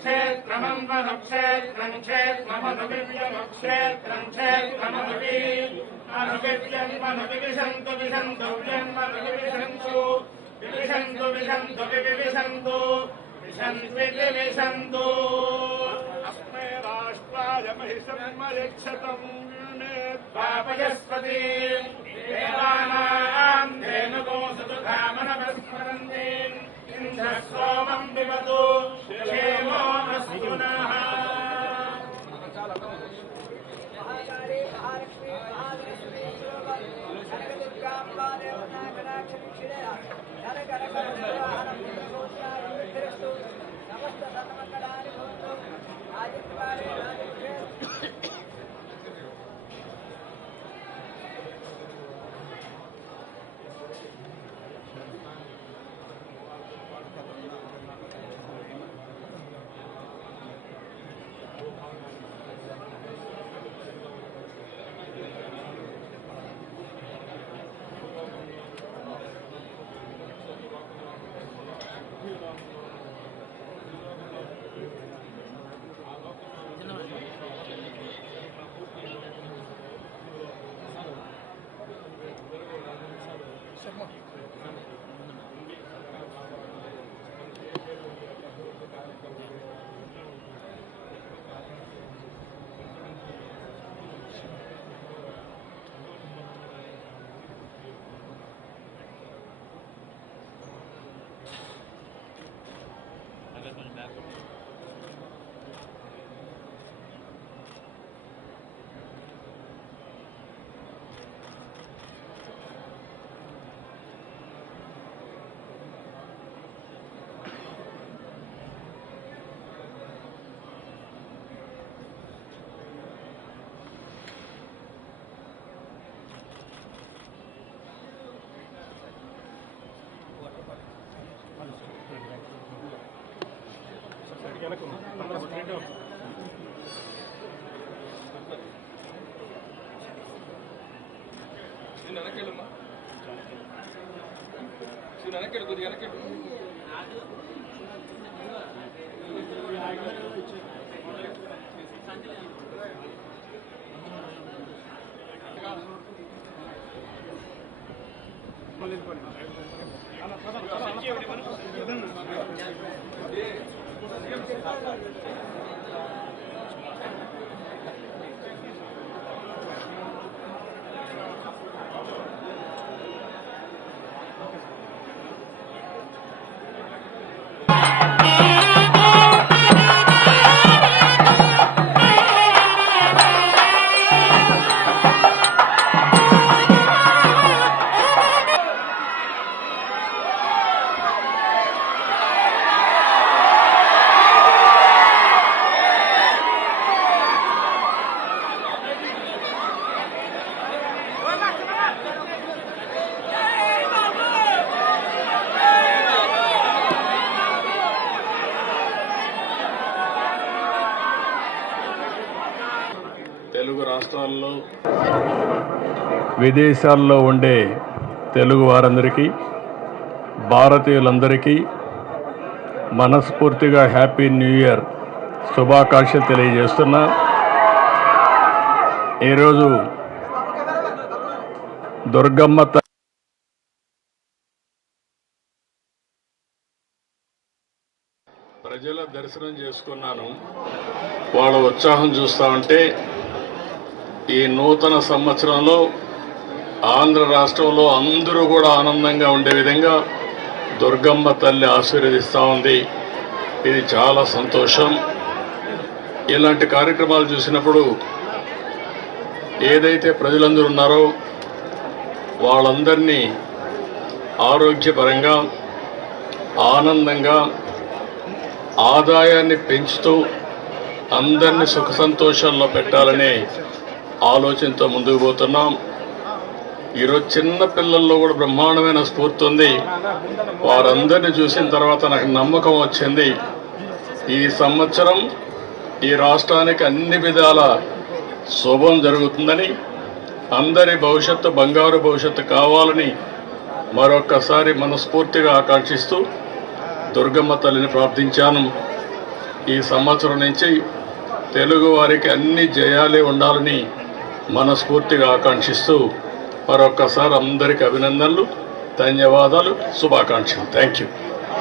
क्षेत्रमं वनुक्षेत्रं क्षेत्रमनुविव्यनुक्षेत्रं क्षेत्रमनुवि अनुविव्यन्मनुविविशन्तु विशन्तु व्यन्मनुविविशन्तु विविशन्तु विशन्तु विविशन्तु विशन्त्विविशन्तु अस्मै राष्ट्राय महिषन्मलिक्षतम् पापयस्पतिं देवानां धेनुगोऽसतु धामनमस्मरन्ति इन्द्रः सोमं पिबतु क्षेमो अस्तु नः తెలుగు రాష్ట్రాల్లో విదేశాల్లో ఉండే తెలుగు వారందరికీ భారతీయులందరికీ మనస్ఫూర్తిగా హ్యాపీ న్యూ ఇయర్ శుభాకాంక్షలు తెలియజేస్తున్నా. ఈరోజు దుర్గమ్మ ప్రజల దర్శనం చేసుకున్నాను. వాళ్ళ ఉత్సాహం చూస్తూ ఉంటే ఈ నూతన సంవత్సరంలో ఆంధ్ర రాష్ట్రంలో అందరూ కూడా ఆనందంగా ఉండే విధంగా దుర్గమ్మ తల్లి ఆశీర్వదిస్తూ ఉంది. ఇది చాలా సంతోషం. ఇలాంటి కార్యక్రమాలు చూసినప్పుడు ఏదైతే ప్రజలందరూ ఉన్నారో వాళ్ళందరినీ ఆరోగ్యపరంగా ఆనందంగా ఆదాయాన్ని పెంచుతూ అందరినీ సుఖ సంతోషాల్లో పెట్టాలనే ఆలోచనతో ముందుకు పోతున్నాం. ఈరోజు చిన్న పిల్లల్లో కూడా బ్రహ్మాండమైన స్ఫూర్తి ఉంది. వారందరినీ చూసిన తర్వాత నాకు నమ్మకం వచ్చింది, ఈ సంవత్సరం ఈ రాష్ట్రానికి అన్ని విధాల శుభం జరుగుతుందని, అందరి భవిష్యత్తు బంగారు భవిష్యత్తు కావాలని మరొక్కసారి మనస్ఫూర్తిగా ఆకాంక్షిస్తూ దుర్గమ్మ తల్లిని ప్రార్థించాను. ఈ సంవత్సరం నుంచి తెలుగు వారికి అన్ని జయాలే ఉండాలని మనస్ఫూర్తిగా ఆకాంక్షిస్తూ మరొక్కసారి అందరికీ అభినందనలు, ధన్యవాదాలు, శుభాకాంక్షలు. Thank you.